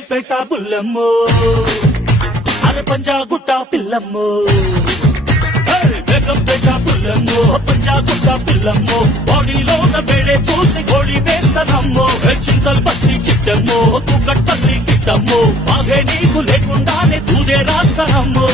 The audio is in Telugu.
బేగంపేట బుల్లమ్మో అరే పంజాగుట్ట పిల్లమ్మో బేగంపేట బుల్లమ్మో పంజాగుట్ట పిల్లమ్మో బాడీలోన వేడే చూసి గోళీ వేస్తానమ్మో చింతలు పత్తి చిట్టమ్మో తూకట్టల్లి గిట్టమ్మో బాగే నీకు లేకుండానే దూదే రాస్తానమ్మో